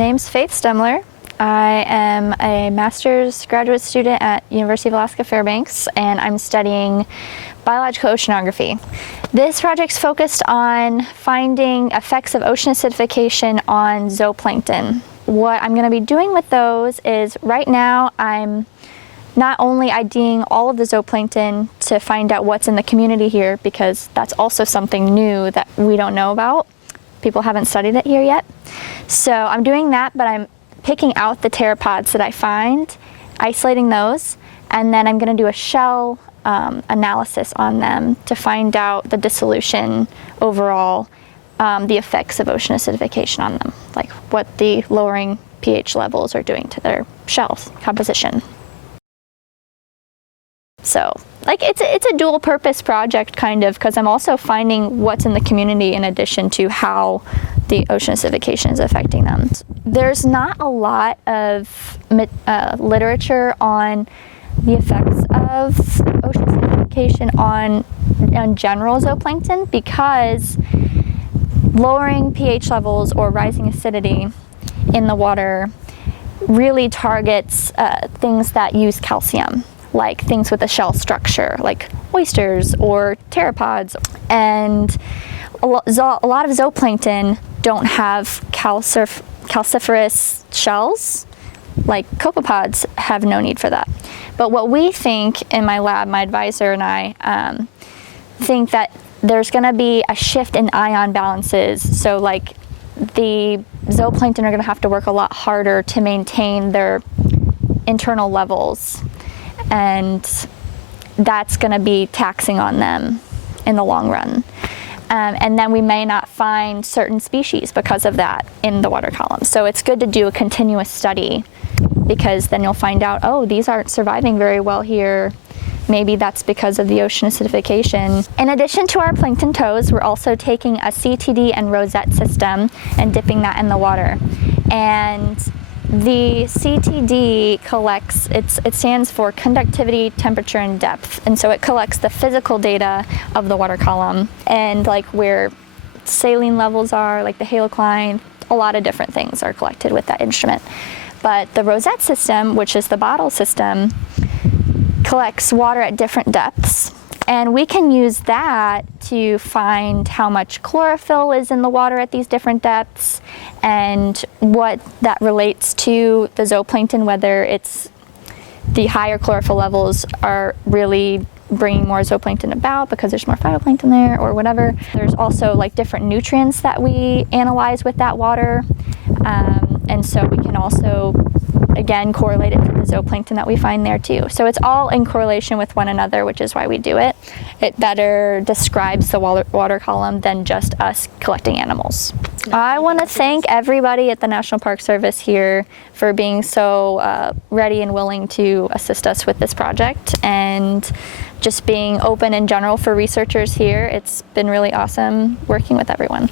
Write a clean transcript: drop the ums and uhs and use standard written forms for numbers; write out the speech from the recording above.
name's Faith Stemler. I am a master's graduate student at University of Alaska Fairbanks, and I'm studying biological oceanography. This project's focused on finding effects of ocean acidification on zooplankton. What I'm going to be doing with those is, right now I'm not only IDing all of the zooplankton to find out what's in the community here, because that's also something new that we don't know about. People haven't studied it here yet. So I'm doing that, but I'm picking out the pteropods that I find, isolating those, and then I'm going to do a shell analysis on them to find out the dissolution overall, the effects of ocean acidification on them, like what the lowering pH levels are doing to their shell composition. So, like, it's a dual purpose project, kind of, because I'm also finding what's in the community in addition to how the ocean acidification is affecting them. There's not a lot of literature on the effects of ocean acidification on general zooplankton, because lowering pH levels or rising acidity in the water really targets things that use calcium, like things with a shell structure, like oysters or pteropods. And a lot of zooplankton don't have calciferous shells, like copepods have no need for that. But what we think in my lab, my advisor and I, think that there's going to be a shift in ion balances. So, like, the zooplankton are going to have to work a lot harder to maintain their internal levels, and that's going to be taxing on them in the long run. And then we may not find certain species because of that in the water column. So it's good to do a continuous study, because then you'll find out, oh, these aren't surviving very well here. Maybe that's because of the ocean acidification. In addition to our plankton toes, we're also taking a CTD and rosette system and dipping that in the water. And the CTD collects, it stands for conductivity, temperature, and depth. And so it collects the physical data of the water column, and like where saline levels are, like the halocline, a lot of different things are collected with that instrument. But the rosette system, which is the bottle system, collects water at different depths. And we can use that to find how much chlorophyll is in the water at these different depths, and what that relates to the zooplankton, whether it's the higher chlorophyll levels are really bringing more zooplankton about because there's more phytoplankton there or whatever. There's also like different nutrients that we analyze with that water. And so we can also, again, correlate it to the zooplankton that we find there too. So it's all in correlation with one another, which is why we do it. It better describes the water column than just us collecting animals. I want to thank everybody at the National Park Service here for being so ready and willing to assist us with this project, and just being open in general for researchers here. It's been really awesome working with everyone.